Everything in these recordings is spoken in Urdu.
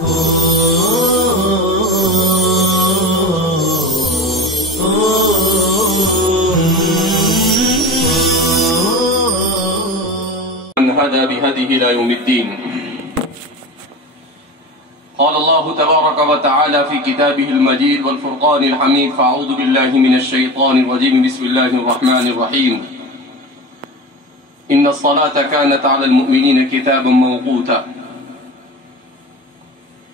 من هدى بهديه إلى يوم الدين. قال الله تبارك وتعالى في كتابه المجيد والفرقان الحميد: فأعوذ بالله من الشيطان الرجيم. بسم الله الرحمن الرحيم. إن الصلاة كانت على المؤمنين كتابا موقوتا.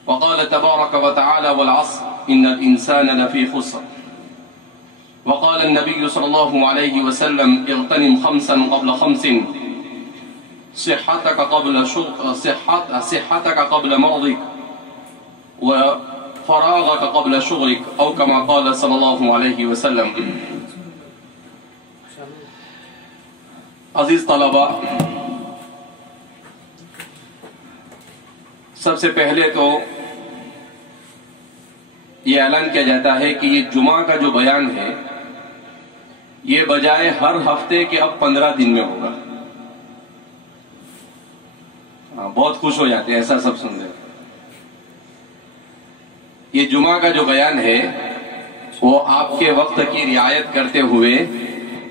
وقال تبارك وتعالى: والعصر إن الإنسان لفي خسر. وقال النبي صلى الله عليه وسلم: اغتنم خمسا قبل خمس، صحتك قبل مرضك، وفراغك قبل شغلك، أو كما قال صلی اللہ علیہ وسلم. عزیز طلباء، سب سے پہلے تو یہ اعلان کیا جاتا ہے کہ یہ جمعہ کا جو بیان ہے یہ بجائے ہر ہفتے کے اب 15 دن میں ہوگا. بہت خوش ہو جاتے ہیں ایسا سب سن رہے. یہ جمعہ کا جو بیان ہے وہ آپ کے وقت کی رعایت کرتے ہوئے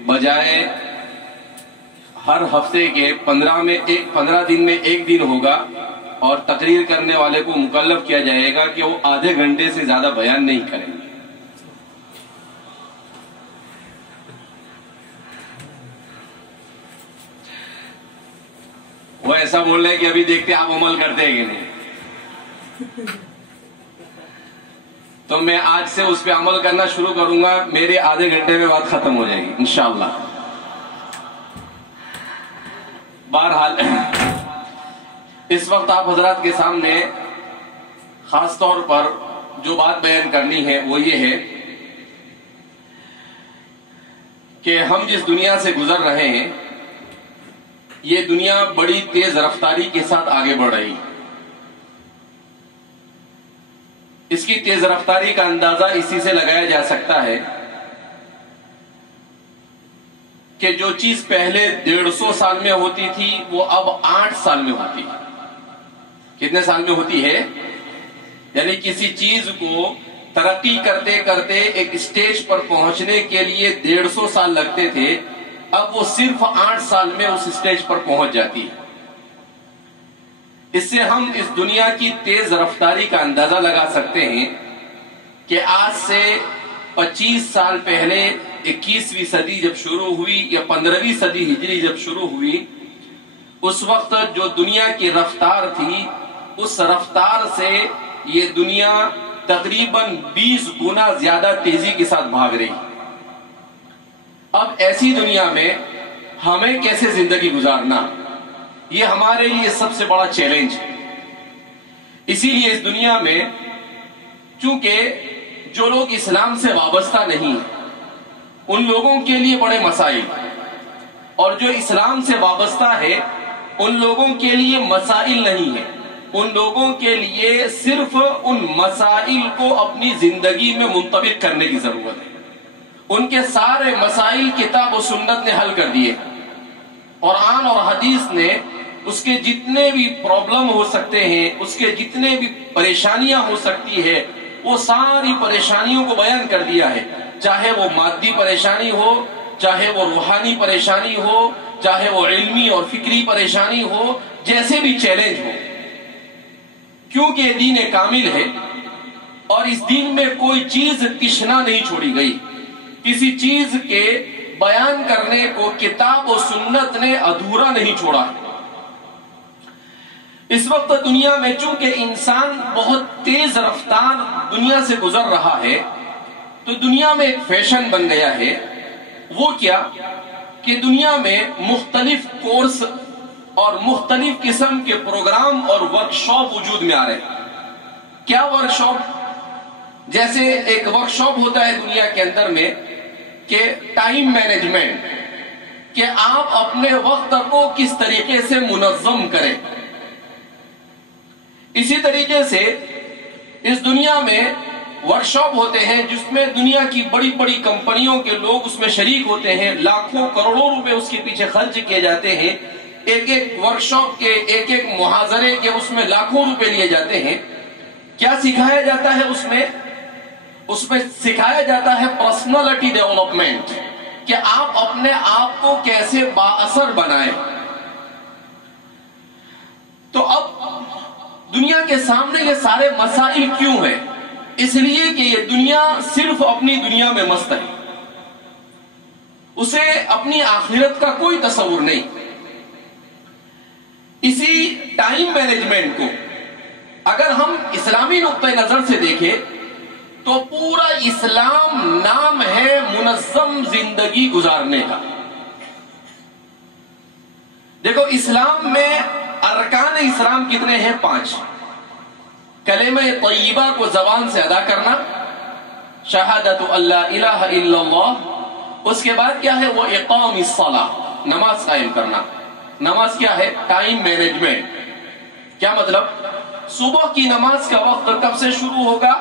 بجائے ہر ہفتے کے 15 دن میں ایک دن ہوگا، اور تقریر کرنے والے کو مکلف کیا جائے گا کہ وہ آدھے گھنٹے سے زیادہ بیان نہیں کریں گے. وہ ایسا بول رہے کہ ابھی دیکھتے آپ عمل کرتے ہیں کہ نہیں. تو میں آج سے اس پہ عمل کرنا شروع کروں گا. میرے آدھے گھنٹے میں بات ختم ہو جائے گی انشاءاللہ. بہرحال اس وقت آپ حضرات کے سامنے خاص طور پر جو بات بیان کرنی ہے وہ یہ ہے کہ ہم جس دنیا سے گزر رہے ہیں یہ دنیا بڑی تیز رفتاری کے ساتھ آگے بڑھ رہی ہے. اس کی تیز رفتاری کا اندازہ اسی سے لگایا جا سکتا ہے کہ جو چیز پہلے 150 سال میں ہوتی تھی وہ اب 8 سال میں ہوتی ہے. کتنے سال میں ہوتی ہے؟ یعنی کسی چیز کو ترقی کرتے کرتے ایک سٹیج پر پہنچنے کے لیے 150 سال لگتے تھے، اب وہ صرف 8 سال میں اس سٹیج پر پہنچ جاتی ہے. اس سے ہم اس دنیا کی تیز رفتاری کا اندازہ لگا سکتے ہیں کہ آج سے 25 سال پہلے 21ویں صدی جب شروع ہوئی یا 15ویں صدی ہجری جب شروع ہوئی، اس وقت جو دنیا کی رفتار تھی اس رفتار سے یہ دنیا تقریباً 20 گنا زیادہ تیزی کے ساتھ بھاگ رہی. اب ایسی دنیا میں ہمیں کیسے زندگی گزارنا، یہ ہمارے لیے سب سے بڑا چیلنج ہے. اسی لیے اس دنیا میں چونکہ جو لوگ اسلام سے وابستہ نہیں ہیں ان لوگوں کے لیے بڑے مسائل، اور جو اسلام سے وابستہ ہے ان لوگوں کے لیے مسائل نہیں ہیں. ان لوگوں کے لیے صرف ان مسائل کو اپنی زندگی میں منطبق کرنے کی ضرورت ہے. ان کے سارے مسائل کتاب و سنت نے حل کر دیے. قرآن اور حدیث نے اس کے جتنے بھی پرابلم ہو سکتے ہیں، اس کے جتنے بھی پریشانیاں ہو سکتی ہے، وہ ساری پریشانیوں کو بیان کر دیا ہے. چاہے وہ مادی پریشانی ہو، چاہے وہ روحانی پریشانی ہو، چاہے وہ علمی اور فکری پریشانی ہو، جیسے بھی چیلنج ہو. کیونکہ یہ دین کامل ہے اور اس دین میں کوئی چیز تشنا نہیں چھوڑی گئی. کسی چیز کے بیان کرنے کو کتاب و سنت نے ادھورا نہیں چھوڑا. اس وقت دنیا میں چونکہ انسان بہت تیز رفتار دنیا سے گزر رہا ہے تو دنیا میں ایک فیشن بن گیا ہے. وہ کیا کہ دنیا میں مختلف کورس اور مختلف قسم کے پروگرام اور ورکشاپ وجود میں آ رہے ہیں. کیا ورکشاپ؟ جیسے ایک ورکشاپ ہوتا ہے دنیا کے اندر میں کہ ٹائم مینجمنٹ، کہ آپ اپنے وقت کو کس طریقے سے منظم کریں. اسی طریقے سے اس دنیا میں ورکشاپ ہوتے ہیں جس میں دنیا کی بڑی بڑی کمپنیوں کے لوگ اس میں شریک ہوتے ہیں. لاکھوں کروڑوں روپے اس کے پیچھے خرچ کیے جاتے ہیں. ایک ایک ورکشاپ کے ایک ایک محاضرے کے اس میں لاکھوں روپے لیے جاتے ہیں. کیا سکھایا جاتا ہے اس میں سکھایا جاتا ہے پرسنالٹی ڈیولپمنٹ، کہ آپ اپنے آپ کو کیسے بااثر بنائیں۔ تو اب دنیا کے سامنے یہ سارے مسائل کیوں ہیں؟ اس لیے کہ یہ دنیا صرف اپنی دنیا میں مست ہے، اسے اپنی آخرت کا کوئی تصور نہیں۔ اسی ٹائم مینجمنٹ کو اگر ہم اسلامی نقطہ نظر سے دیکھیں تو پورا اسلام نام ہے منظم زندگی گزارنے کا۔ دیکھو اسلام میں ارکان اسلام کتنے ہیں؟ 5۔ کلمہ طیبہ کو زبان سے ادا کرنا، شہادت اللہ الہ الا اللہ۔ اس کے بعد کیا ہے؟ وہ اقام الصلاۃ، نماز قائم کرنا۔ نماز کیا ہے؟ Time management. کیا مطلب؟ صبح کی نماز کا وقت کب سے شروع ہوگا؟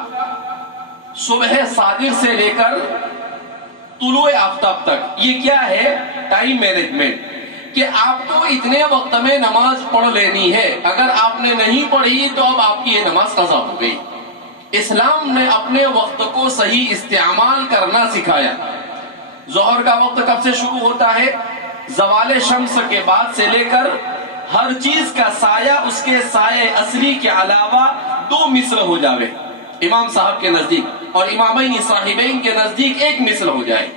صبح صادق سے لے کر طلوع آفتاب تک۔ یہ کیا ہے؟ ٹائم مینجمنٹ، کہ آپ کو اتنے وقت میں نماز پڑھ لینی ہے، اگر آپ نے نہیں پڑھی تو اب آپ کی یہ نماز قضا ہو گئی۔ اسلام نے اپنے وقت کو صحیح استعمال کرنا سکھایا۔ ظہر کا وقت کب سے شروع ہوتا ہے؟ زوال شمس کے بعد سے لے کر ہر چیز کا سایہ اس کے سایہ اصلی کے علاوہ 2 مثل ہو جاوے، امام صاحب کے نزدیک اور امامین صاحبین کے نزدیک 1 مثل ہو جائے۔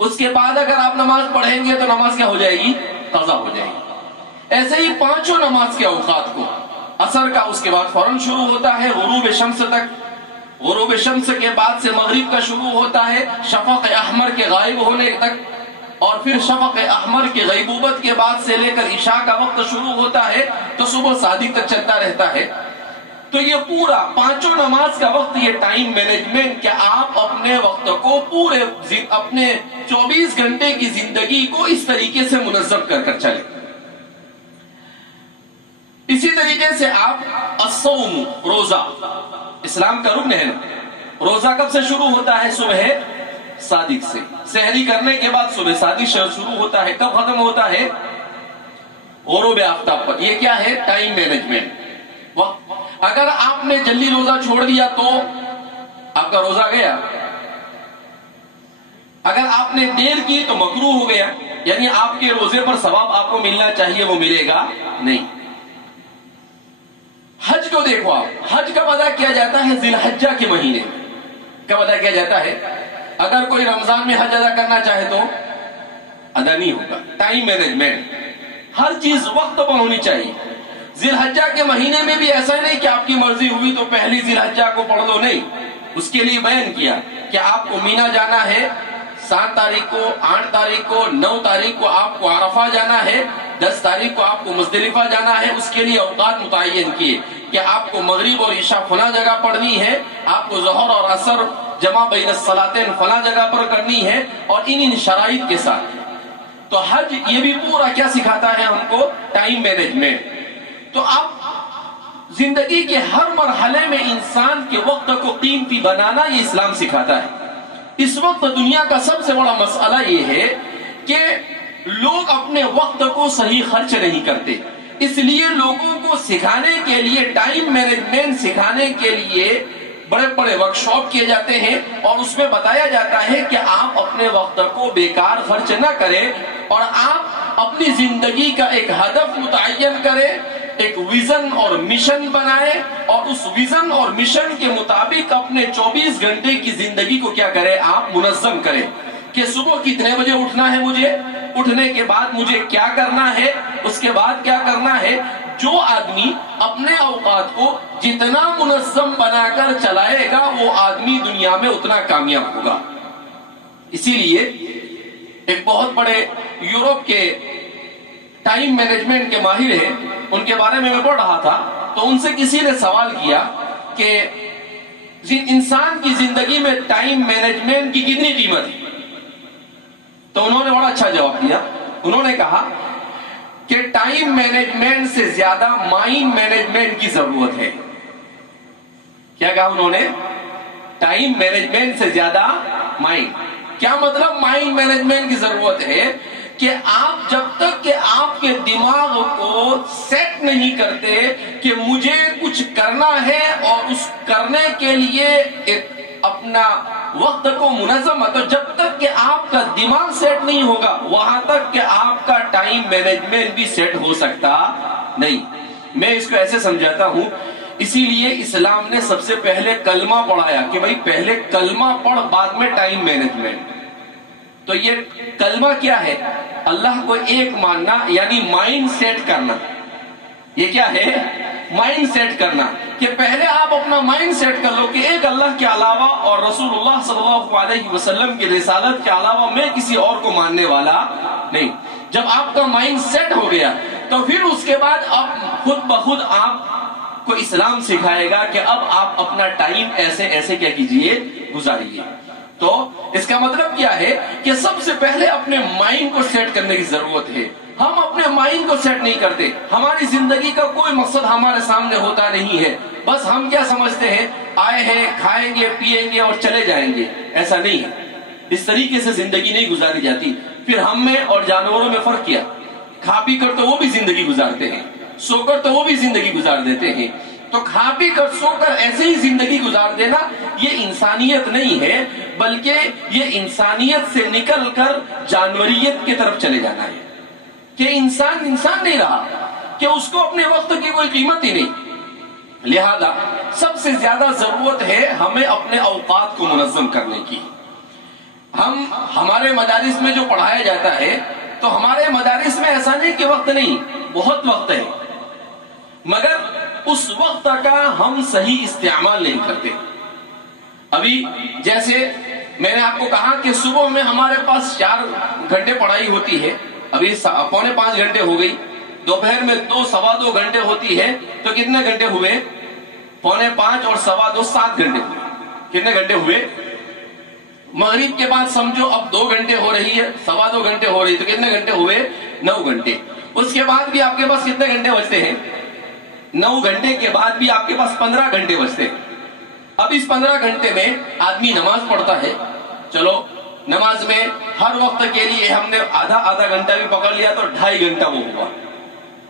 اس کے بعد اگر آپ نماز پڑھیں گے تو نماز کیا ہو جائے گی؟ قضا ہو جائے گی۔ ایسے ہی 5 نماز کے اوقات کو، عصر کا اس کے بعد فوراً شروع ہوتا ہے غروب شمس تک، غروب شمس کے بعد سے مغرب کا شروع ہوتا ہے شفق احمر کے غائب ہونے تک، اور پھر شفق احمر کی غیبوبت کے بعد سے لے کر عشاء کا وقت شروع ہوتا ہے تو صبح صادق تک چلتا رہتا ہے۔ تو یہ پورا 5 نماز کا وقت یہ ٹائم مینجمنٹ، کہ آپ اپنے وقت کو پورے اپنے 24 گھنٹے کی زندگی کو اس طریقے سے منظم کر چلیں۔ اسی طریقے سے آپ الصوم، روزہ اسلام کا رکن ہے نا۔ روزہ کب سے شروع ہوتا ہے؟ صبح صادق سے، سحری کرنے کے بعد صبح صادق شروع ہوتا ہے، کب ختم ہوتا ہے؟ غروب آفتاب پر۔ یہ کیا ہے؟ Time management. اگر آپ نے جلدی روزہ چھوڑ دیا تو آپ کا روزہ گیا، اگر آپ نے دیر کی تو مکروہ ہو گیا، یعنی آپ کے روزے پر ثواب آپ کو ملنا چاہیے وہ ملے گا نہیں۔ حج کو دیکھو آپ، حج کب ادا کیا جاتا ہے؟ ذی الحجہ کے مہینے۔ کب ادا کیا جاتا ہے؟ اگر کوئی رمضان میں حج ادا کرنا چاہے تو ادا نہیں ہوگا۔ ٹائم مینجمنٹ، ہر چیز وقت پر ہونی چاہیے۔ ذی الحجہ کے مہینے میں بھی ایسا نہیں کہ آپ کی مرضی ہوئی تو پہلی ذی الحجہ کو پڑھ دو، نہیں۔ اس کے لیے بیان کیا کہ آپ کو مینا جانا ہے 7 تاریخ کو، 8 تاریخ کو، 9 تاریخ کو آپ کو عرفہ جانا ہے، 10 تاریخ کو آپ کو مزدلفہ جانا ہے۔ اس کے لیے اوقات متعین کیے کہ آپ کو مغرب اور عشاء فلاں جگہ پڑھنی ہے، آپ کو ظہر اور عصر جمع بین الصلاتین فلاں جگہ پر کرنی ہے، اور ان شرائط کے ساتھ۔ تو حج یہ بھی پورا کیا سکھاتا ہے ہم کو؟ Time management. تو اب زندگی کے ہر مرحلے میں انسان کے وقت کو قیمتی بنانا یہ اسلام سکھاتا ہے۔ اس وقت دنیا کا سب سے بڑا مسئلہ یہ ہے کہ لوگ اپنے وقت کو صحیح خرچ نہیں کرتے، اس لیے لوگوں کو سکھانے کے لیے ٹائم مینجمنٹ سکھانے کے لیے بڑے بڑے ورکشاپ کیے جاتے ہیں، اور اس میں بتایا جاتا ہے کہ آپ اپنے وقت کو بیکار خرچ نہ کریں، اور آپ اپنی زندگی کا ایک ہدف متعین کریں، ایک ویژن اور مشن بنائیں، اور اس ویژن اور مشن کے مطابق اپنے 24 گھنٹے کی زندگی کو کیا کریں؟ آپ منظم کریں کہ صبح کتنے بجے اٹھنا ہے مجھے، اٹھنے کے بعد مجھے کیا کرنا ہے، اس کے بعد کیا کرنا ہے۔ جو آدمی اپنے اوقات کو جتنا منظم بنا کر چلائے گا وہ آدمی دنیا میں اتنا کامیاب ہوگا۔ اسی لیے ایک بہت بڑے یورپ کے ٹائم مینجمنٹ کے ماہر ہیں، ان کے بارے میں پڑھ رہا تھا تو ان سے کسی نے سوال کیا کہ انسان کی زندگی میں ٹائم مینجمنٹ کی کتنی قیمت ہے؟ تو انہوں نے بڑا اچھا جواب دیا۔ انہوں نے کہا کہ ٹائم مینجمنٹ سے زیادہ مائنڈ مینجمنٹ کی ضرورت ہے۔ کیا کہا انہوں نے؟ ٹائم مینجمنٹ سے زیادہ مائنڈ۔ کیا مطلب مائنڈ مینجمنٹ کی ضرورت ہے؟ کہ آپ جب تک کہ آپ کے دماغ کو سیٹ نہیں کرتے کہ مجھے کچھ کرنا ہے اور اس کرنے کے لیے ایک اپنا وقت کو منظم ہے، تو جب تک کہ آپ کا دماغ سیٹ نہیں ہوگا وہاں تک کہ آپ کا ٹائم مینجمنٹ بھی سیٹ ہو سکتا نہیں۔ میں اس کو ایسے سمجھاتا ہوں، اسی لیے اسلام نے سب سے پہلے کلمہ پڑھایا کہ بھائی پہلے کلمہ پڑھ بعد میں ٹائم مینجمنٹ۔ تو یہ کلمہ کیا ہے؟ اللہ کو ایک ماننا، یعنی مائنڈ سیٹ کرنا۔ یہ کیا ہے؟ مائنڈ سیٹ کرنا، کہ پہلے آپ اپنا مائنڈ سیٹ کر لو کہ ایک اللہ کے علاوہ اور رسول اللہ صلی اللہ علیہ وسلم کی رسالت کے علاوہ میں کسی اور کو ماننے والا نہیں۔ جب آپ کا مائنڈ سیٹ ہو گیا تو پھر اس کے بعد آپ خود بخود آپ کو اسلام سکھائے گا کہ اب آپ اپنا ٹائم ایسے ایسے کیا کیجئے، گزاریے۔ تو اس کا مطلب کیا ہے کہ سب سے پہلے اپنے مائنڈ کو سیٹ کرنے کی ضرورت ہے۔ ہم اپنے مائنڈ کو سیٹ نہیں کرتے، ہماری زندگی کا کوئی مقصد ہمارے سامنے ہوتا نہیں ہے، بس ہم کیا سمجھتے ہیں، آئے ہیں، کھائیں گے، پیئیں گے اور چلے جائیں گے۔ ایسا نہیں ہے، اس طریقے سے زندگی نہیں گزاری جاتی۔ پھر ہم میں اور جانوروں میں فرق کیا؟ کھا پی کر تو وہ بھی زندگی گزارتے ہیں، سو کر تو وہ بھی زندگی گزار دیتے ہیں۔ تو کھا پی کر سو کر ایسے ہی زندگی گزار دینا یہ انسانیت نہیں ہے، بلکہ یہ انسانیت سے نکل کر جانوریت کی طرف چلے جانا ہے، کہ انسان نہیں رہا، کہ اس کو اپنے وقت کی کوئی قیمت ہی نہیں۔ لہذا سب سے زیادہ ضرورت ہے ہمیں اپنے اوقات کو منظم کرنے کی۔ ہمارے مدارس میں جو پڑھایا جاتا ہے، تو ہمارے مدارس میں ایسا نہیں کہ وقت نہیں، بہت وقت ہے، مگر اس وقت کا ہم صحیح استعمال نہیں کرتے۔ ابھی جیسے میں نے آپ کو کہا کہ صبح میں ہمارے پاس 4 گھنٹے پڑھائی ہوتی ہے، ابھی 4.25 گھنٹے ہو گئی، دوپہر میں 2 سوا 2 گھنٹے ہوتی ہے، تو کتنے گھنٹے ہوئے؟ 4.25 اور سوا 2 7 گھنٹے ہوئے۔ کتنے گھنٹے ہوئے؟ مغرب کے بعد سمجھو اب 2 گھنٹے ہو رہی ہے، سوا 2 گھنٹے ہو رہی ہے، تو کتنے گھنٹے ہوئے؟ 9 گھنٹے۔ اس کے بعد بھی آپ کے پاس کتنے گھنٹے بچتے ہیں؟ 9 گھنٹے کے بعد بھی آپ کے پاس 15 گھنٹے بچتے ہیں۔ اب اس 15 گھنٹے میں آدمی نماز پڑھتا ہے، چلو نماز میں ہر وقت کے لیے ہم نے آدھا گھنٹہ بھی پکڑ لیا تو 2.5 گھنٹہ وہ ہوا۔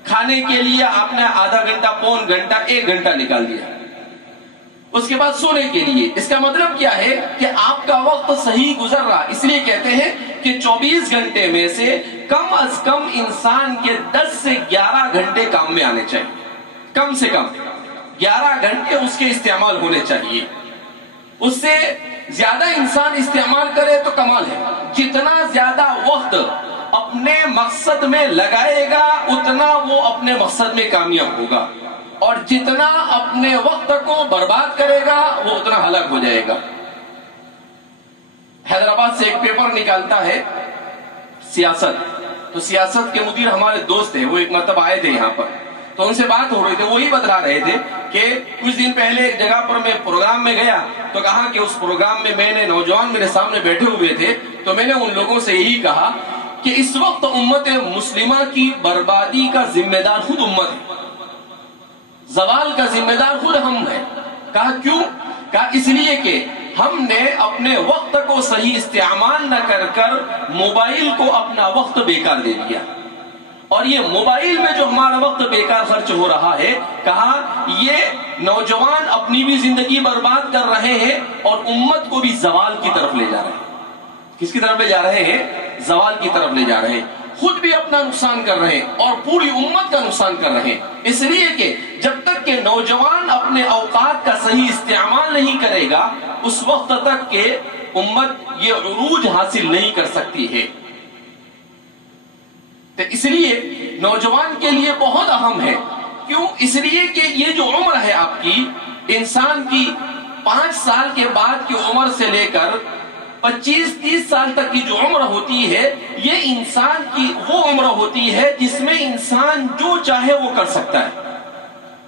کھانے کے لیے آپ نے آدھا گھنٹہ، پون گھنٹہ، 1 گھنٹہ نکال دیا۔ اس کے بعد سونے کے لیے، اس کا مطلب کیا ہے کہ آپ کا وقت صحیح گزر رہا۔ اس لیے کہتے ہیں کہ 24 گھنٹے میں سے کم از کم انسان کے 10 سے 11 گھنٹے کام میں آنے چاہیے، کم سے کم 11 گھنٹے اس کے استعمال ہونے چاہیے۔ اس سے زیادہ انسان استعمال کرے تو کمال ہے۔ جتنا زیادہ وقت اپنے مقصد میں لگائے گا اتنا وہ اپنے مقصد میں کامیاب ہوگا، اور جتنا اپنے وقت کو برباد کرے گا وہ اتنا ہلاک ہو جائے گا۔ حیدرآباد سے ایک پیپر نکالتا ہے سیاست، تو سیاست کے مدیر ہمارے دوست ہیں، وہ ایک مرتبہ آئے تھے یہاں پر، تو ان سے بات ہو رہی تھی، وہی بتلا رہے تھے کہ کچھ دن پہلے ایک جگہ پر میں پروگرام میں گیا، تو کہا کہ اس پروگرام میں نے نوجوان میرے سامنے بیٹھے ہوئے تھے، تو میں نے ان لوگوں سے یہی کہا کہ اس وقت امت مسلمہ کی بربادی کا ذمہ دار خود امت ہے، زوال کا ذمہ دار خود ہم ہیں۔ کہا کیوں؟ کہا اس لیے کہ ہم نے اپنے وقت کو صحیح استعمال نہ کر کر موبائل کو اپنا وقت بیکار دے دیا، اور یہ موبائل میں جو ہمارا وقت بیکار خرچ ہو رہا ہے، کہا یہ نوجوان اپنی بھی زندگی برباد کر رہے ہیں اور امت کو بھی زوال کی طرف لے جا رہے ہیں۔ کس کی طرف لے جا رہے ہیں؟ زوال کی طرف لے جا رہے ہیں، خود بھی اپنا نقصان کر رہے ہیں اور پوری امت کا نقصان کر رہے ہیں۔ اس لیے کہ جب تک کہ نوجوان اپنے اوقات کا صحیح استعمال نہیں کرے گا، اس وقت تک کہ امت یہ عروج حاصل نہیں کر سکتی ہے۔ تو اس لیے نوجوان کے لیے بہت اہم ہے۔ کیوں؟ اس لیے کہ یہ جو عمر ہے آپ کی، انسان کی 5 سال کے بعد کی عمر سے لے کر 25-30 سال تک کی جو عمر ہوتی ہے، یہ انسان کی وہ عمر ہوتی ہے جس میں انسان جو چاہے وہ کر سکتا ہے۔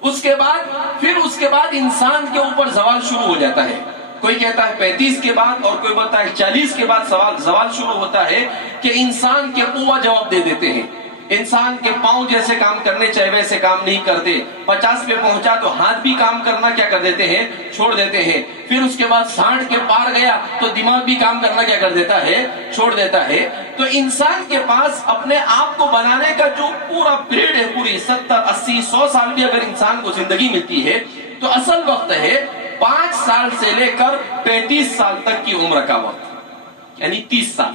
اس کے بعد انسان کے اوپر زوال شروع ہو جاتا ہے۔ کوئی کہتا ہے 35 کے بعد، اور کوئی بتا ہے 40 کے بعد زوال شروع ہوتا ہے، کہ انسان کے قوہ جواب دے دیتے ہیں، انسان کے پاؤں جیسے کام کرنے چاہے ویسے کام نہیں کرتے۔ 50 پہ پہنچا تو ہاتھ بھی کام کرنا کیا کر دیتے ہیں؟ چھوڑ دیتے ہیں۔ پھر اس کے بعد 60 کے پار گیا تو دماغ بھی کام کرنا کیا کر دیتا ہے؟ چھوڑ دیتا ہے۔ تو انسان کے پاس اپنے آپ کو بنانے کا جو پورا پیریڈ ہے، پوری 70 80 100 سال بھی اگر انسان کو زندگی ملتی ہے تو اصل وقت ہے 5 سال سے لے کر 35 سال تک کی عمر کا وقت، یعنی 30 سال۔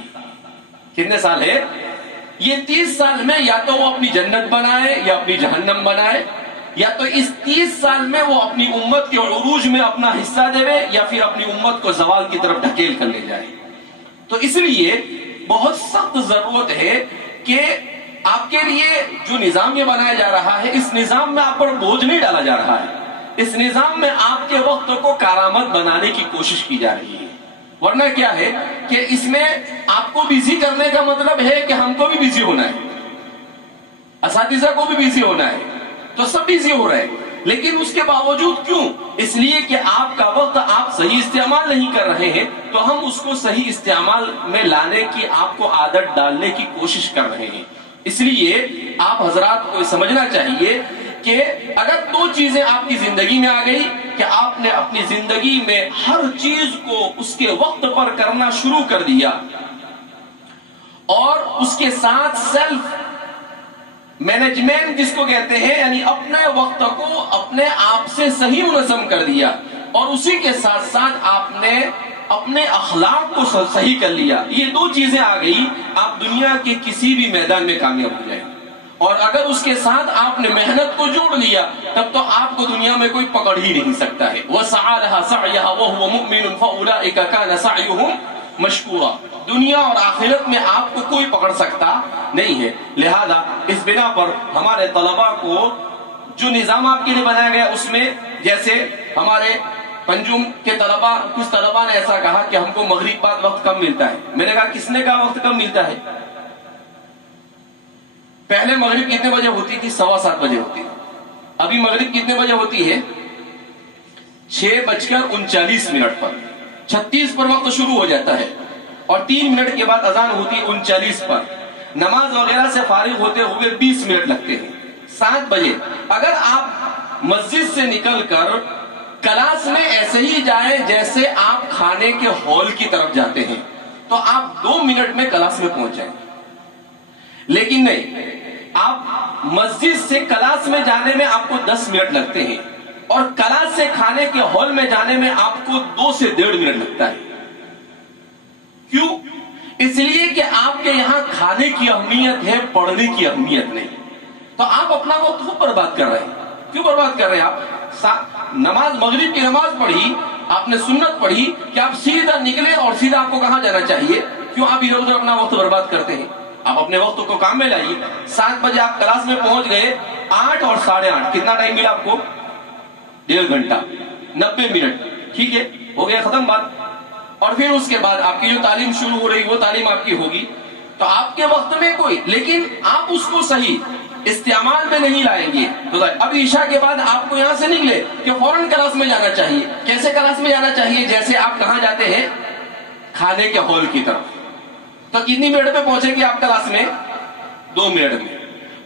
کتنے سال ہے؟ یہ 30 سال میں یا تو وہ اپنی جنت بنائے یا اپنی جہنم بنائے، یا تو اس 30 سال میں وہ اپنی امت کے عروج میں اپنا حصہ دے یا پھر اپنی امت کو زوال کی طرف ڈھکیل کر لے جائے۔ تو اس لیے بہت سخت ضرورت ہے کہ آپ کے لیے جو نظام یہ بنایا جا رہا ہے، اس نظام میں آپ پر بوجھ نہیں ڈالا جا رہا ہے، اس نظام میں آپ کے وقت کو کارآمد بنانے کی کوشش کی جا رہی ہے۔ ورنہ کیا ہے کہ اس میں آپ کو بیزی کرنے کا مطلب ہے کہ ہم کو بھی بیزی ہونا ہے، اساتذہ کو بھی بیزی ہونا ہے، تو سب بیزی ہو رہے ہیں، لیکن اس کے باوجود کیوں؟ اس لیے کہ آپ کا وقت آپ صحیح استعمال نہیں کر رہے ہیں، تو ہم اس کو صحیح استعمال میں لانے کی آپ کو عادت ڈالنے کی کوشش کر رہے ہیں۔ اس لیے آپ حضرات کو سمجھنا چاہیے کہ اگر 2 چیزیں آپ کی زندگی میں آ گئی کہ آپ نے اپنی زندگی میں ہر چیز کو اس کے وقت پر کرنا شروع کر دیا، اور اس کے ساتھ سیلف مینجمنٹ جس کو کہتے ہیں، یعنی اپنے وقت کو اپنے آپ سے صحیح منظم کر دیا، اور اسی کے ساتھ ساتھ آپ نے اپنے اخلاق کو صحیح کر لیا، یہ 2 چیزیں آ گئی، آپ دنیا کے کسی بھی میدان میں کامیاب ہو جائیں۔ اور اگر اس کے ساتھ آپ نے محنت کو جوڑ لیا، تب تو آپ کو دنیا میں کوئی پکڑ ہی نہیں سکتا ہے۔ وَسَعَى لَهَا سَعْيَهَا وَهُوَ مُؤْمِنٌ فَأُولَٰئِكَ كَانَ سَعْيُهُمْ مَشْكُورًا۔ دنیا اور آخرت میں آپ کو کوئی پکڑ سکتا نہیں ہے۔ لہذا اس بنا پر ہمارے طلباء کو جو نظام آپ کے لیے بنایا گیا، اس میں جیسے ہمارے پنجم کے طلباء، کچھ طلباء نے ایسا کہا کہ ہم کو مغرب بعد وقت کم ملتا ہے۔ میں نے کہا کس نے کہا وقت کم ملتا ہے؟ پہلے مغرب کتنے بجے ہوتی تھی؟ 7:15 بجے ہوتی تھی۔ ابھی مغرب کتنے بجے ہوتی ہے؟ 6:39 پر۔ 36 پر وقت شروع ہو جاتا ہے، اور 3 منٹ کے بعد اذان ہوتی ہے 39 پر۔ نماز وغیرہ سے فارغ ہوتے ہوئے 20 منٹ لگتے ہیں۔ 7 بجے اگر آپ مسجد سے نکل کر کلاس میں ایسے ہی جائیں جیسے آپ کھانے کے ہال کی طرف جاتے ہیں، تو آپ 2 منٹ میں کلاس میں پہنچ جائیں۔ لیکن نہیں، آپ مسجد سے کلاس میں جانے میں آپ کو 10 منٹ لگتے ہیں، اور کلاس سے کھانے کے ہال میں جانے میں آپ کو 2 سے 1.5 منٹ لگتا ہے۔ کیوں؟ اس لیے کہ آپ کے یہاں کھانے کی اہمیت ہے، پڑھنے کی اہمیت نہیں۔ تو آپ اپنا وقت خوب برباد کر رہے ہیں۔ کیوں برباد کر رہے ہیں آپ؟ نماز مغرب کی نماز پڑھی، آپ نے سنت پڑھی کہ آپ سیدھا نکلے، اور سیدھا آپ کو کہاں جانا چاہیے؟ کیوں آپ ادھر ادھر اپنا وقت برباد کرتے ہیں؟ آپ اپنے وقت کو کام میں لائیے۔ 7 بجے آپ کلاس میں پہنچ گئے، 8 اور 8:30 کتنا ٹائم ملا آپ کو؟ 1.5 گھنٹہ، 90 منٹ۔ ٹھیک ہے، ہو گیا ختم بات۔ اور پھر اس کے بعد آپ کی جو تعلیم شروع ہو رہی وہ تعلیم آپ کی ہوگی، تو آپ کے وقت میں کوئی، لیکن آپ اس کو صحیح استعمال میں نہیں لائیں گے۔ تو اب عشاء کے بعد آپ کو یہاں سے نکلے کہ فوراً کلاس میں جانا چاہیے۔ کیسے کلاس میں جانا چاہیے؟ جیسے آپ کہاں جاتے ہیں؟ کھانے کے ہال کی طرف۔ تو کتنی منٹ میں پہنچیں گے آپ کلاس میں؟ 2 منٹ میں۔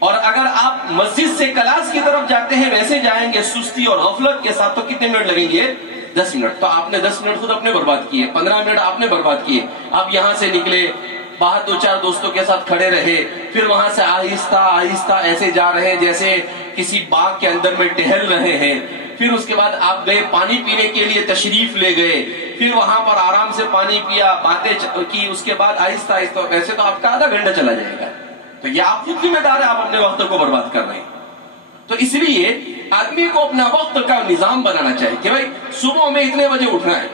اور اگر آپ مسجد سے کلاس کی طرف جاتے ہیں ویسے جائیں گے سستی اور غفلت کے ساتھ، تو کتنے منٹ لگیں گے؟ 10 منٹ۔ تو آپ نے 10 منٹ خود اپنے برباد کیے، 15 منٹ آپ نے برباد کیے۔ آپ یہاں سے نکلے، باہر 2-4 دوستوں کے ساتھ کھڑے رہے، پھر وہاں سے آہستہ آہستہ ایسے جا رہے ہیں جیسے کسی باغ کے اندر میں ٹہل رہے ہیں۔ پھر اس کے بعد آپ گئے پانی پینے کے لیے، تشریف لے گئے، پھر وہاں پر آرام سے پانی پیا، باتیں کی، اس کے بعد آہستہ آہستہ ویسے تو آپ کا آدھا گھنٹہ چلا جائے گا۔ تو یہ آپ خود ذمہ دار ہے، آپ اپنے وقت کو برباد کر رہے ہیں۔ تو اس لیے آدمی کو اپنا وقت کا نظام بنانا چاہیے کہ بھائی صبح میں اتنے بجے اٹھنا ہے۔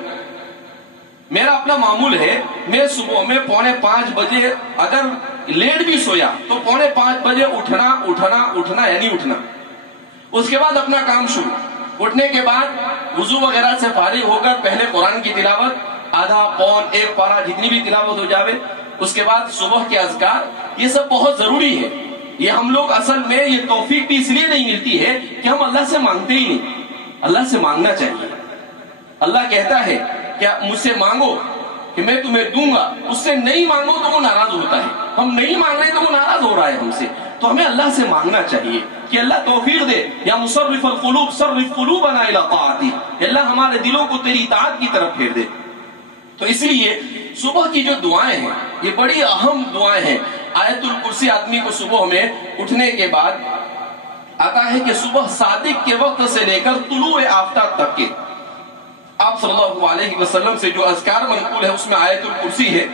میرا اپنا معمول ہے، میں صبح میں 4:45 بجے اگر لیٹ بھی سویا تو 4:45 بجے اٹھنا یعنی اٹھنا۔ اس کے بعد اپنا کام شروع، اٹھنے کے بعد وضو وغیرہ سے فارغ ہو کر پہلے قرآن کی تلاوت، آدھا پون 1 پارہ جتنی بھی تلاوت ہو جاوے، اس کے بعد صبح کے اذکار۔ یہ سب بہت ضروری ہے۔ یہ ہم لوگ اصل میں یہ توفیق بھی اس لیے نہیں ملتی ہے کہ ہم اللہ سے مانگتے ہی نہیں۔ اللہ سے مانگنا چاہیے۔ اللہ کہتا ہے کہ مجھ سے مانگو کہ میں تمہیں دوں گا، اس سے نہیں مانگو تو وہ ناراض ہوتا ہے۔ ہم نہیں مانگ رہے تو وہ ناراض ہو رہا ہے ہم سے۔ تو ہمیں اللہ سے مانگنا چاہیے کہ اللہ توفیق دے، یا مصرف القلوب صرف قلوبنا الی طاعتک، اللہ ہمارے دلوں کو تیری اطاعت کی طرف پھیر دے۔ تو اس لیے صبح کی جو دعائیں ہیں یہ بڑی اہم دعائیں ہیں. آیت الکرسی آدمی کو صبح میں اٹھنے کے بعد آتا ہے کہ صبح صادق کے وقت سے لے کر طلوع آفتاب تک کے آپ صلی اللہ علیہ وسلم سے جو اذکار منقول ہے اس میں آیت الکرسی ہے,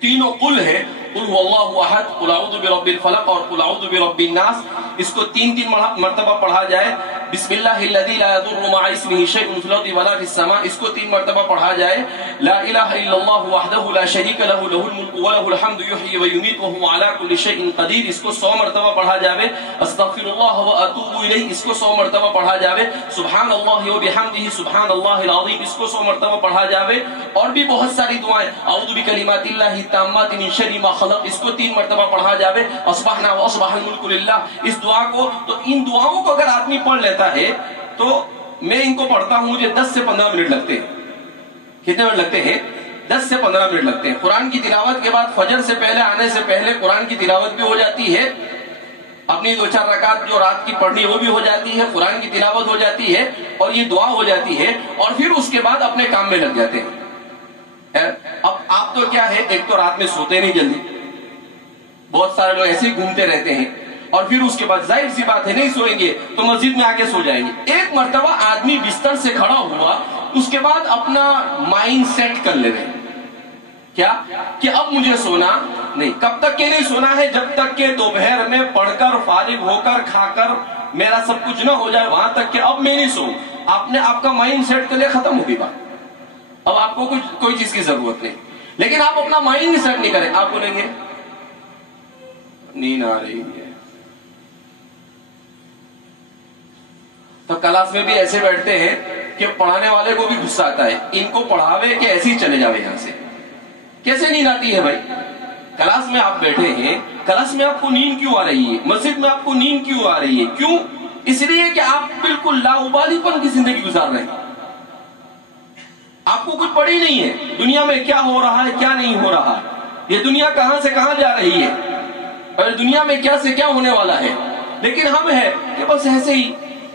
تینوں قل ہے, قل هو اللہ احد, قل اعوذ برب الفلق اور قل اعوذ برب الناس. اس کو تین مرتبہ پڑھا جائے. بسم اللہ الذی لا یضر مع اسمہ شیء فی الارض ولا فی السماء, اس کو 3 مرتبہ پڑھا جائے. لا الہ الا اللہ وحدہ لا شریک لہ لہ الملک ولہ الحمد یحیی ویمیت وہو علی کل شیء قدیر, اس کو 100 مرتبہ پڑھا جائے. استغفر اللہ واتوب الیہ, اس کو 100 مرتبہ پڑھا جائے. سبحان اللہ وبحمدہ سبحان اللہ العظیم, اس کو 100 مرتبہ پڑھا جائے. اور بھی بہت ساری دعائیں, اعوذ بکلمات اللہ التامات من شر ما خلق, اس کو 3 مرتبہ پڑھا جائے. اصبحنا واصبح الملک للہ, اس دعا کو, تو ان دعاؤں کو اگر آدمی پڑھ لیتا ہے تو میں ان کو پڑھتا ہوں, مجھے 10 سے 15 منٹ لگتے ہیں. کتنے منٹ لگتے ہیں؟ 10 سے 15 منٹ لگتے ہیں. قرآن کی تلاوت کے بعد فجر سے پہلے آنے سے پہلے قرآن کی تلاوت بھی ہو جاتی ہے, اپنی 2-4 رکعت جو رات کی پڑھنی وہ بھی ہو جاتی ہے, قرآن کی تلاوت ہو جاتی ہے اور یہ دعا ہو جاتی ہے, اور پھر اس کے بعد اپنے کام میں لگ جاتے ہیں. اب آپ تو کیا ہے, ایک تو رات میں سوتے نہیں جلدی, بہت سارے لوگ ایسے ہی گھومتے رہتے ہیں, اور پھر اس کے بعد ظاہر سی بات ہے نہیں سوئیں گے تو مسجد میں آ کے سو جائیں گے. ایک مرتبہ آدمی بستر سے کھڑا ہوا, اس کے بعد اپنا مائنڈ سیٹ کر لے رہے کیا کہ اب مجھے سونا نہیں. کب تک کہ نہیں سونا ہے؟ جب تک کہ دوپہر میں پڑھ کر فارغ ہو کر کھا کر میرا سب کچھ نہ ہو جائے, وہاں تک کہ اب میں نہیں سوؤں. آپ نے آپ کا مائنڈ سیٹ کر لیا, ختم ہوگی بات, اب آپ کو کوئی چیز کی ضرورت نہیں. لیکن آپ اپنا مائنڈ سیٹ نہیں کریں, آپ بولیں گے نیند آ رہی ہے, تو کلاس میں بھی ایسے بیٹھتے ہیں کہ پڑھانے والے کو بھی غصہ آتا ہے, ان کو پڑھاوے کہ ایسے ہی چلے جاوے یہاں سے. کیسے نیند آتی ہے بھائی؟ کلاس میں آپ بیٹھے ہیں, کلاس میں آپ کو نیند کیوں آ رہی ہے؟ مسجد میں آپ کو نیند کیوں آ رہی ہے؟ کیوں؟ اس لیے کہ آپ بالکل لاابالی پن کی زندگی گزار رہے ہیں. آپ کو کچھ پڑھی نہیں ہے دنیا میں کیا ہو رہا ہے کیا نہیں ہو رہا, یہ دنیا کہاں سے کہاں جا رہی ہے, اور دنیا میں کیا سے کیا ہونے والا ہے. لیکن ہم ہے کہ بس ایسے ہی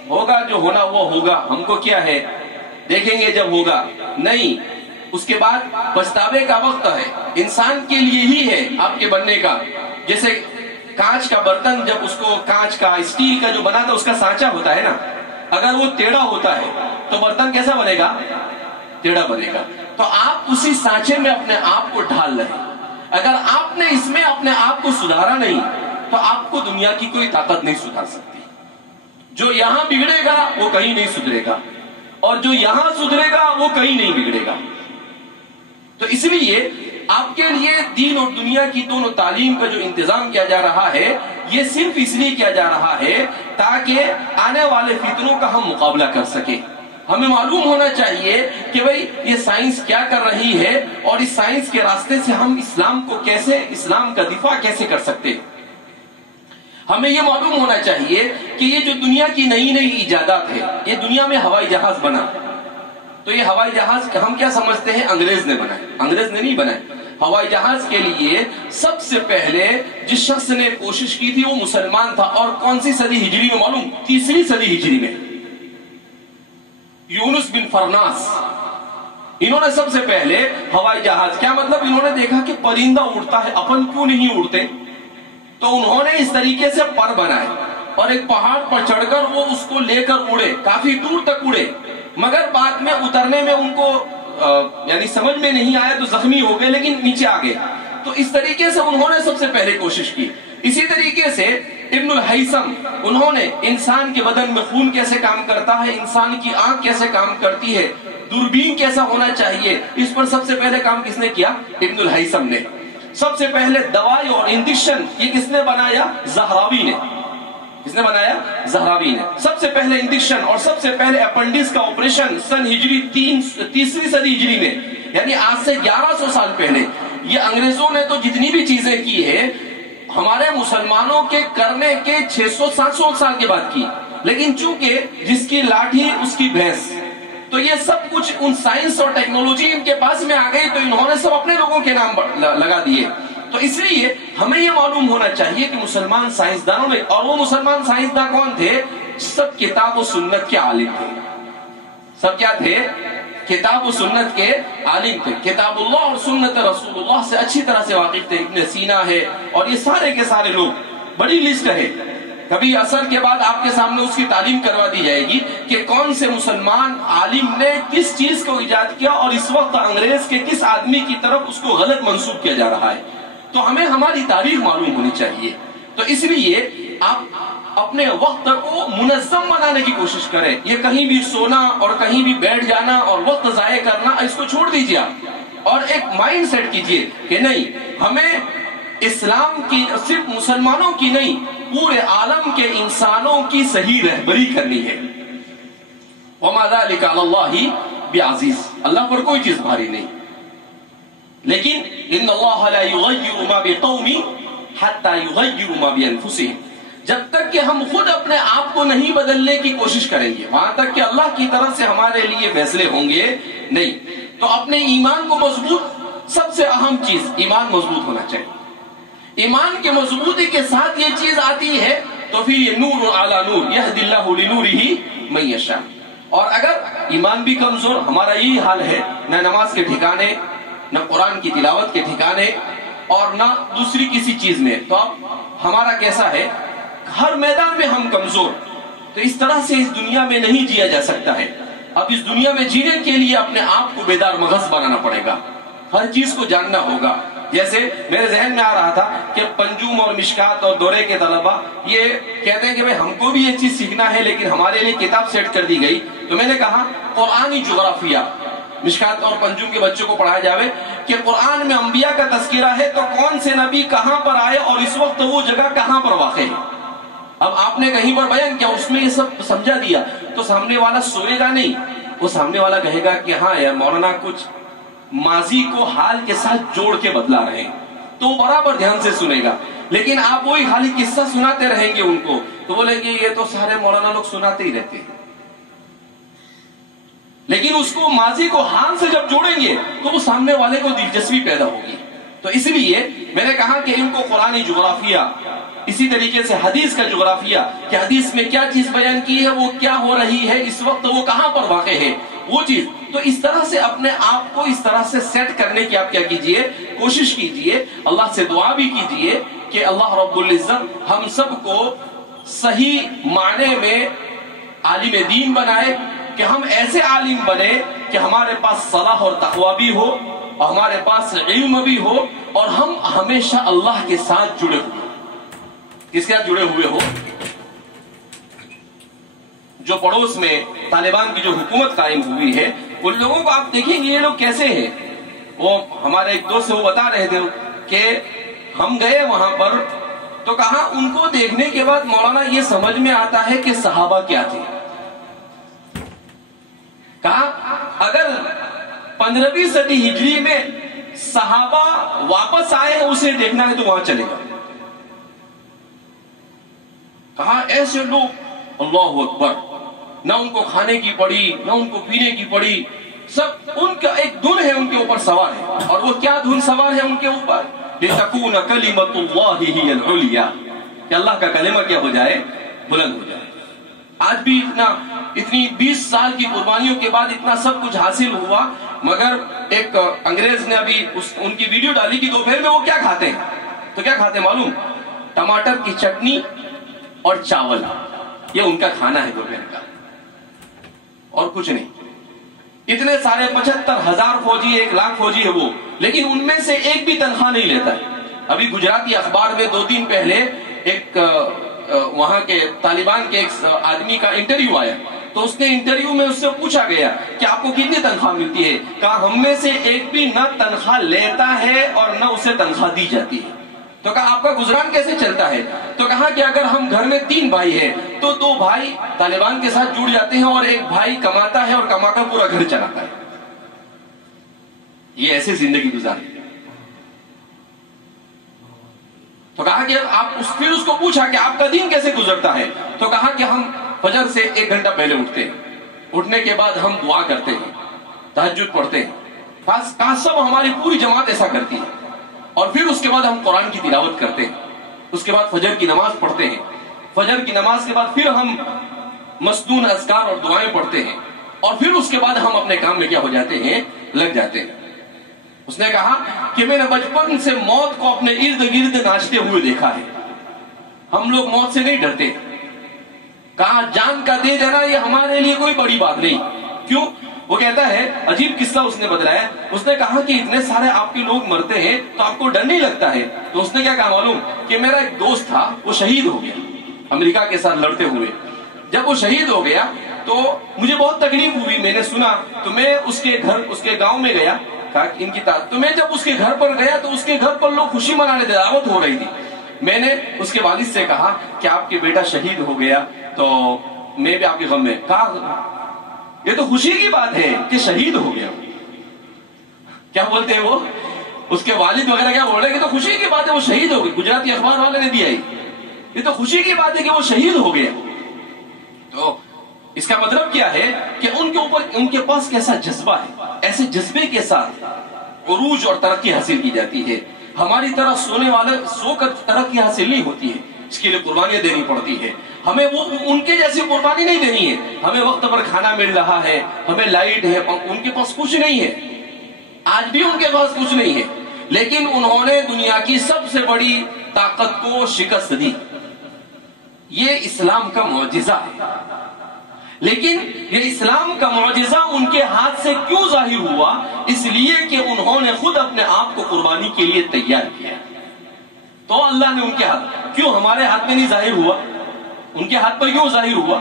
ہوگا, جو ہونا وہ ہوگا, ہم کو کیا ہے, دیکھیں گے جب ہوگا. نہیں, اس کے بعد پچھتاوے کا وقت ہے. انسان کے لیے ہی ہے آپ کے بننے کا. جیسے کانچ کا برتن, جب اس کو کانچ کا اسٹیل کا جو بنا تھا اس کا سانچہ ہوتا ہے نا, اگر وہ ٹیڑھا ہوتا ہے تو برتن کیسا بنے گا؟ ٹیڑھا بنے گا. تو آپ اسی سانچے میں اپنے آپ کو ڈھال رہے ہیں. اگر آپ نے اس میں اپنے آپ کو سدھارا نہیں تو آپ کو دنیا کی کوئی طاقت نہیں سدھار سکتی. جو یہاں بگڑے گا وہ کہیں نہیں سدھرے گا, اور جو یہاں سدھرے گا وہ کہیں نہیں بگڑے گا. تو اس لیے آپ کے لیے دین اور دنیا کی دونوں تعلیم کا جو انتظام کیا جا رہا ہے, یہ صرف اس لیے کیا جا رہا ہے تاکہ آنے والے فتنوں کا ہم مقابلہ کر سکیں. ہمیں معلوم ہونا چاہیے کہ بھئی یہ سائنس کیا کر رہی ہے, اور اس سائنس کے راستے سے ہم اسلام کو کیسے, اسلام کا دفاع کیسے کر سکتے ہیں. ہمیں یہ معلوم ہونا چاہیے کہ یہ جو دنیا کی نئی نئی ایجادات ہے, یہ دنیا میں ہوائی جہاز بنا, تو یہ ہوائی جہاز ہم کیا سمجھتے ہیں انگریز نے بنائے. انگریز نے نہیں بنائے. ہوائی جہاز کے لیے سب سے پہلے جس شخص نے کوشش کی تھی وہ مسلمان تھا, اور کون سی صدی ہجری میں معلوم؟ 3 صدی ہجری میں, یونس بن فرناس. انہوں نے سب سے پہلے ہوائی جہاز, کیا مطلب, انہوں نے دیکھا کہ پرندہ اڑتا ہے, اپن کیوں نہیں اڑتے, تو انہوں نے اس طریقے سے پر بنائے اور ایک پہاڑ پر چڑھ کر وہ اس کو لے کر اڑے, کافی دور تک اڑے, مگر بعد میں اترنے میں ان کو یعنی سمجھ میں نہیں آیا تو زخمی ہو گئے, لیکن نیچے آ گئے. تو اس طریقے سے انہوں نے سب سے پہلے کوشش کی. اسی طریقے سے ابن الہیثم, انہوں نے انسان کے بدن میں خون کیسے کام کرتا ہے, انسان کی آنکھ کیسے کام کرتی ہے, دوربین کیسا ہونا چاہیے, اس پر سب سے پہلے کام کس نے کیا؟ ابن الہیثم نے. سب سے پہلے دوائی اور انجیکشن یہ کس نے بنایا؟ زہراوی نے. کس نے بنایا؟ زہراوی نے. سب سے پہلے انجیکشن اور سب سے پہلے اپنڈکس کا آپریشن سن ہجری 3 صدی ہجری میں, یعنی آج سے 1100 سال پہلے. یہ انگریزوں نے تو جتنی بھی چیزیں کی ہے ہمارے مسلمانوں کے کرنے کے 600-700 سال کے بعد کی, لیکن چونکہ جس کی لاٹھی اس کی بھینس, تو یہ سب کچھ ان سائنس اور ٹیکنالوجی ان کے پاس میں آ گئی, تو انہوں نے سب اپنے لوگوں کے نام لگا دیے. تو اس لیے ہمیں یہ معلوم ہونا چاہیے کہ مسلمان سائنسدانوں نے, اور وہ مسلمان سائنسدان کون تھے؟ سب کتاب و سنت کے عالم تھے. سب کیا تھے؟ کتاب و سنت کے عالم تھے، کتاب اللہ اور سنت رسول اللہ سے اچھی طرح سے واقف تھے. ابن سینا ہے اور یہ سارے کے سارے لوگ، بڑی لسٹ ہے. کبھی عصر کے بعد آپ کے سامنے اس کی تعلیم کروا دی جائے گی کہ کون سے مسلمان عالم نے کس چیز کو ایجاد کیا اور اس وقت انگریز کے کس آدمی کی طرف اس کو غلط منسوب کیا جا رہا ہے. تو ہمیں ہماری تاریخ معلوم ہونی چاہیے. تو اس لیے آپ اپنے وقت کو منظم بنانے کی کوشش کریں. یہ کہیں بھی سونا اور کہیں بھی بیٹھ جانا اور وقت ضائع کرنا، اس کو چھوڑ دیجیے آپ، اور ایک مائنڈ سیٹ کیجیے کہ نہیں، ہمیں اسلام کی صرف مسلمانوں کی نہیں، پورے عالم کے انسانوں کی صحیح رہبری کرنی ہے. وَمَا ذَلِكَ عَلَى اللَّهِ بِعَزِيزٍ، اللہ پر کوئی چیز بھاری نہیں. لیکن ان اللہ لا یغیر ما بقوم حتی یغیروا ما بانفسهم، جب تک کہ ہم خود اپنے آپ کو نہیں بدلنے کی کوشش کریں گے، وہاں تک کہ اللہ کی طرف سے ہمارے لیے فیصلے ہوں گے نہیں. تو اپنے ایمان کو مضبوط، سب سے اہم چیز ایمان مضبوط ہونا چاہیے. ایمان کے مضبوطی کے ساتھ یہ چیز آتی ہے تو پھر یہ نور علی نور یہدی اللہ لنورہ من یشاء. اور اگر ایمان بھی کمزور، ہمارا یہی حال ہے، نہ نماز کے ٹھکانے، نہ قرآن کی تلاوت کے ٹھکانے، اور نہ دوسری کسی چیز میں، تو اب ہمارا کیسا ہے، ہر میدان میں ہم کمزور. تو اس طرح سے اس دنیا میں نہیں جیا جا سکتا ہے. اب اس دنیا میں جینے کے لیے اپنے آپ کو بیدار مغز بنانا پڑے گا، ہر چیز کو جاننا ہوگا. جیسے میرے ذہن میں آ رہا تھا کہ پنجوم اور مشکات اور دورے کے طلبہ یہ کہتے ہیں کہ ہم کو بھی یہ چیز سیکھنا ہے، لیکن ہمارے لیے کتاب سیٹ کر دی گئی. تو میں نے کہا قرآنی جغرافیہ مشکات اور پنجوم کے بچوں کو پڑھایا جاوے کہ قرآن میں انبیاء کا تذکرہ ہے تو کون سے نبی کہاں پر آئے اور اس وقت وہ جگہ کہاں پر واقع ہے. اب آپ نے کہیں پر بیان کیا، اس میں یہ سب سمجھا دیا، تو سامنے والا سوئے گا نہیں، وہ سامنے والا کہے گا کہ ہاں یار مولانا کچھ ماضی کو حال کے ساتھ جوڑ کے بدلا رہے ہیں، تو وہ برابر دھیان سے سنے گا. لیکن آپ وہی خالی قصہ سناتے رہیں گے ان کو تو بولیں گے یہ تو سارے مولانا لوگ سناتے ہی رہتے ہیں. لیکن اس کو ماضی کو حال سے جب جوڑیں گے تو وہ سامنے والے کو دلچسپی پیدا ہوگی. تو اس لیے میں نے کہا کہ ان کو قرآنی جغرافیہ، اسی طریقے سے حدیث کا جغرافیہ، کہ حدیث میں کیا چیز بیان کی ہے، وہ کیا ہو رہی ہے اس وقت، وہ کہاں پر واقع ہے وہ چیز. تو اس طرح سے اپنے آپ کو اس طرح سے سیٹ کرنے کی آپ کیا کیجئے، کوشش کیجئے. اللہ سے دعا بھی کیجئے کہ اللہ رب العزت ہم سب کو صحیح معنی میں عالم دین بنائے، کہ ہم ایسے عالم بنے کہ ہمارے پاس صلاح اور تقوی بھی ہو اور ہمارے پاس علم بھی ہو، اور ہم ہمیشہ اللہ کے ساتھ جڑے ہوئے. کس کے ساتھ جڑے ہوئے ہو؟ جو پڑوس میں طالبان کی جو حکومت قائم ہوئی ہے، ان لوگوں کو آپ دیکھیں گے یہ لوگ کیسے ہیں. وہ ہمارے ایک دوست سے وہ بتا رہے تھے کہ ہم گئے وہاں پر تو کہا ان کو دیکھنے کے بعد مولانا یہ سمجھ میں آتا ہے کہ صحابہ کیا تھے. کہا اگر 15ویں صدی ہجری میں صحابہ واپس آئے ہیں اسے دیکھنا ہے تو وہاں چلے گا. کہا ایسے لوگ اللہ اکبر، نہ ان کو کھانے کی پڑی نہ ان کو پینے کی پڑی، سب ان کا ایک دھن ہے ان کے اوپر سوار ہے. اور وہ کیا دھن سوار ہے ان کے اوپر؟ لِتَكُونَ كَلِمَةُ اللَّهِ هِيَ الْعُلْيَا، کہ اللہ کا کلمہ کیا ہو جائے، بلند ہو جائے. آج بھی اتنی 20 سال کی قربانیوں کے بعد اتنا سب کچھ حاصل ہوا، مگر ایک انگریز نے ابھی ان کی ویڈیو ڈالی کہ دوپہر میں وہ کیا کھاتے ہیں، تو کیا کھاتے ہیں معلوم؟ ٹماٹر کی چٹنی اور چاول، یہ ان کا کھانا ہے دوپہر کا، اور کچھ نہیں. اتنے سارے 75,000 فوجی، 1,00,000 فوجی ہے وہ، لیکن ان میں سے ایک بھی تنخواہ نہیں لیتا ہے. ابھی گجراتی اخبار میں 2 دن پہلے ایک وہاں کے طالبان کے ایک آدمی کا انٹرویو آیا، تو اس نے انٹرویو میں اس سے پوچھا گیا کہ آپ کو کتنی تنخواہ ملتی ہے؟ کہا ہم میں سے ایک بھی نہ تنخواہ لیتا ہے اور نہ اسے تنخواہ دی جاتی ہے. تو کہا آپ کا گزران کیسے چلتا ہے؟ تو کہا کہ اگر ہم گھر میں 3 بھائی ہیں تو 2 بھائی طالبان کے ساتھ جڑ جاتے ہیں اور ایک بھائی کماتا ہے اور کما کر پورا گھر چلاتا ہے. یہ ایسے زندگی گزارتے. تو کہا کہ پھر اس کو پوچھا کہ آپ کا دن کیسے گزرتا ہے؟ تو کہا کہ ہم فجر سے 1 گھنٹہ پہلے اٹھتے ہیں، اٹھنے کے بعد ہم دعا کرتے ہیں، تہجد پڑھتے ہیں. کہا سب ہماری پوری جماعت ایسا کرتی ہے. اور پھر اس کے بعد ہم قرآن کی تلاوت کرتے ہیں، اس کے بعد فجر کی نماز پڑھتے ہیں، فجر کی نماز کے بعد پھر ہم مسنون اذکار اور دعائیں پڑھتے ہیں، اور پھر اس کے بعد ہم اپنے کام میں کیا ہو جاتے ہیں، لگ جاتے ہیں۔ اس نے کہا کہ میں نے بچپن سے موت کو اپنے ارد گرد ناچتے ہوئے دیکھا ہے۔ ہم لوگ موت سے نہیں ڈرتے، کہا جان کا دے دینا یہ ہمارے لیے کوئی بڑی بات نہیں۔ کیوں؟ وہ کہتا ہے، عجیب قصہ اس نے بتلایا، اس نے کہا کہ اتنے سارے آپ کے لوگ مرتے ہیں تو آپ کو ڈر نہیں لگتا ہے؟ تو اس نے کیا کہا معلوم؟ کہ میرا ایک دوست تھا، وہ شہید ہو گیا امریکہ کے ساتھ لڑتے ہوئے۔ جب وہ شہید ہو گیا تو مجھے بہت تکلیف ہوئی، میں نے سنا تو میں اس کے گاؤں میں گیا، ان کی تو میں جب اس کے گھر پر گیا تو اس کے گھر پر لوگ خوشی منانے تھے، دعوت ہو رہی تھی۔ میں نے اس کے والد سے کہا کہ آپ کے بیٹا شہید ہو گیا تو میں بھی آپ کے غم میں، کہا یہ تو خوشی کی بات ہے کہ شہید ہو گیا۔ کیا بولتے ہیں وہ، اس کے والد وغیرہ کیا بول رہے ہیں کہ تو خوشی کی بات ہے وہ شہید ہو گیا، گجراتی اخبار والے نے دیا، یہ تو خوشی کی بات ہے کہ وہ شہید ہو گیا۔ تو اس کا مطلب کیا ہے کہ ان کے پاس کیسا جذبہ ہے، ایسے جذبے کے ساتھ عروج اور ترقی حاصل کی جاتی ہے۔ ہماری طرح سونے والے سو کر ترقی حاصل نہیں ہوتی ہے، اس کے لیے قربانیاں دینی پڑتی ہے۔ ہمیں وہ ان کے جیسی قربانی نہیں دینی ہے، ہمیں وقت پر کھانا مل رہا ہے، ہمیں لائٹ ہے، ان کے پاس کچھ نہیں ہے، آج بھی ان کے پاس کچھ نہیں ہے، لیکن انہوں نے دنیا کی سب سے بڑی طاقت کو شکست دی۔ یہ اسلام کا معجزہ ہے۔ لیکن یہ اسلام کا معجزہ ان کے ہاتھ سے کیوں ظاہر ہوا؟ اس لیے کہ انہوں نے خود اپنے آپ کو قربانی کے لیے تیار کیا، تو اللہ نے ان کے ہاتھ، کیوں ہمارے ہاتھ میں نہیں ظاہر ہوا؟ ان کے ہاتھ پر کیوں ظاہر ہوا؟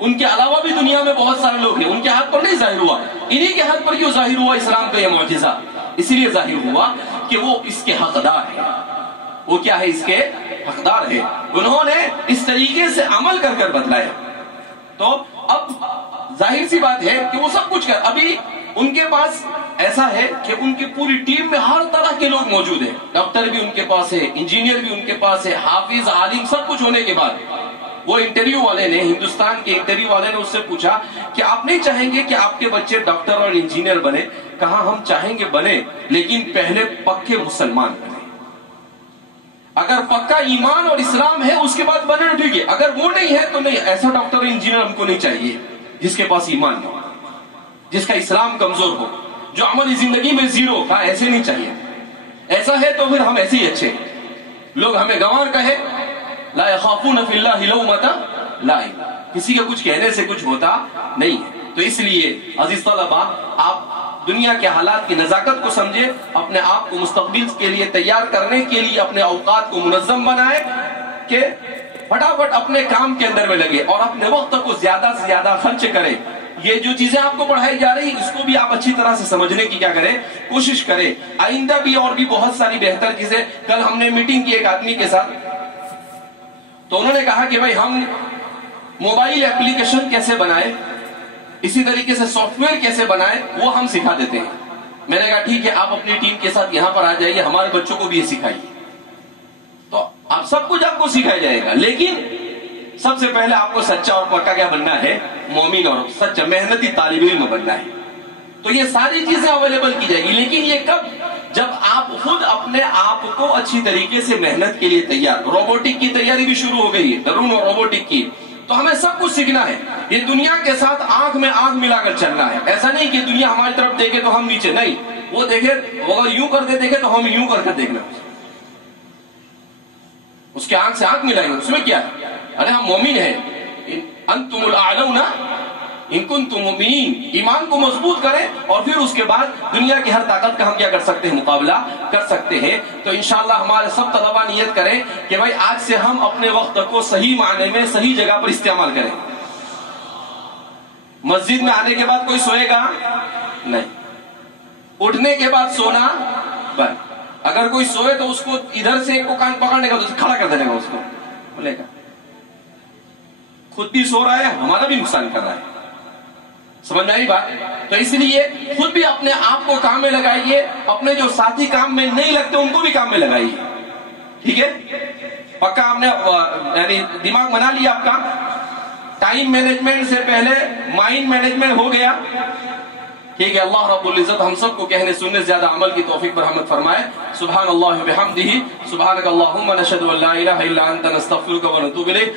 ان کے علاوہ بھی دنیا میں بہت سارے لوگ ہیں، ان کے ہاتھ پر نہیں ظاہر ہوا، انہی کے ہاتھ پر کیوں ظاہر ہوا اسلام کا یہ معجزہ؟ اس لیے ظاہر ہوا کہ وہ اس کے حقدار ہے۔ وہ کیا ہے؟ اس کے حقدار ہے۔ انہوں نے اس طریقے سے عمل کر کر بتلایا۔ تو اب ظاہر سی بات ہے کہ وہ سب کچھ کر، ابھی ان کے پاس ایسا ہے کہ ان کی پوری ٹیم میں ہر طرح کے لوگ موجود ہیں، ڈاکٹر بھی ان کے پاس ہے، انجینئر بھی ان کے پاس ہے، حافظ، عالم، سب کچھ ہونے کے بعد وہ انٹرویو والے نے، ہندوستان کے انٹرویو والے نے اس سے پوچھا کہ آپ نہیں چاہیں گے کہ آپ کے بچے ڈاکٹر اور انجینئر بنے؟ کہا ہم چاہیں گے بنے، لیکن پہلے پکے مسلمان بنے۔ اگر پکا ایمان اور اسلام ہے اس کے بعد بنے ٹھیک ہے، اگر وہ نہیں ہے تو نہیں، ایسا ڈاکٹر اور انجینئر ہم کو نہیں چاہیے جس کے پاس ایمان ہو، جس کا اسلام کمزور ہو، جو عملی زندگی میں زیرو، کہا ایسے نہیں چاہیے۔ ایسا ہے تو پھر ہم ایسے ہی اچھے ہیں، لوگ ہمیں گنوار کہے، لا يخافون فی اللہ لومۃ لائم، کسی کا کچھ کہنے سے کچھ ہوتا نہیں ہے۔ تو اس لیے عزیز طلبہ، آپ دنیا کے حالات کی نزاکت کو سمجھے، اپنے آپ کو مستقبل کے لیے تیار کرنے کے لیے اپنے اوقات کو منظم بنائے کہ فٹافٹ اپنے کام کے اندر میں لگے اور اپنے وقت کو زیادہ سے زیادہ خرچ کرے۔ یہ جو چیزیں آپ کو پڑھائی جا رہی اس کو بھی آپ اچھی طرح سے سمجھنے کی کیا کریں، کوشش کریں۔ آئندہ بھی اور بھی بہت ساری بہتر چیزیں، کل ہم نے میٹنگ کی ایک آدمی کے ساتھ، تو انہوں نے کہا کہ بھائی ہم موبائل ایپلیکیشن کیسے بنائیں، اسی طریقے سے سافٹ ویئر کیسے بنائیں، وہ ہم سکھا دیتے ہیں۔ میں نے کہا ٹھیک ہے، آپ اپنی ٹیم کے ساتھ یہاں پر آ جائیے، ہمارے بچوں کو بھی یہ سکھائیے۔ تو آپ سب کچھ آپ کو سکھایا جائے گا، لیکن سب سے پہلے آپ کو سچا اور پکا کیا بننا ہے؟ مومن اور سچا محنتی طالب علم بننا ہے۔ تو یہ ساری چیزیں اویلیبل کی جائے گی، لیکن یہ کب؟ جب آپ خود اپنے آپ کو اچھی طریقے سے محنت کے لیے تیار۔ روبوٹک کی تیاری بھی شروع ہو گئی ہے، ڈرون اور روبوٹک کی، تو ہمیں سب کچھ سیکھنا ہے۔ یہ دنیا کے ساتھ آنکھ میں آنکھ ملا کر چلنا ہے، ایسا نہیں کہ دنیا ہماری طرف دیکھے تو ہم نیچے، نہیں، وہ دیکھے اگر یوں کرتے دیکھے تو ہم یوں کر کے دیکھنا، اس کے آنکھ سے آنکھ ملائیں گے، اس میں کیا ہے؟ ارے ہم مومن ہیں، انتم الاعلون ان کنتم مؤمنین، ایمان کو مضبوط کریں اور پھر اس کے بعد دنیا کی ہر طاقت کا ہم کیا کر سکتے ہیں؟ مقابلہ کر سکتے ہیں۔ تو انشاءاللہ ہمارے سب طلبہ نیت کریں کہ بھائی آج سے ہم اپنے وقت کو صحیح معنی میں صحیح جگہ پر استعمال کریں۔ مسجد میں آنے کے بعد کوئی سوئے گا نہیں، اٹھنے کے بعد سونا بند۔ اگر کوئی سوئے تو اس کو ادھر سے ایک کو کان پکڑنے کا، تو کھڑا کر دینے گا، اس کو بولے گا خود بھی سو رہا ہے، ہمارا بھی نقصان کر رہا ہے۔ سمجھ میں آئی بات؟ تو اس لیے خود بھی اپنے آپ کو کام میں لگائیے، اپنے جو ساتھی کام میں نہیں لگتے ان کو بھی کام میں لگائیے، ٹھیک ہے؟ پکا آپ نے یعنی دماغ بنا لیا آپ کا، ٹائم مینجمنٹ سے پہلے مائنڈ مینجمنٹ ہو گیا، ٹھیک ہے؟ اللہ رب العزت ہم سب کو کہنے سننے زیادہ عمل کی توفیق برحمت فرمائے۔ سبحان اللہ و بحمدہ، سبحانک اللہم نشہد ان لا الہ الا انت نستغفرک و نتوب الیک۔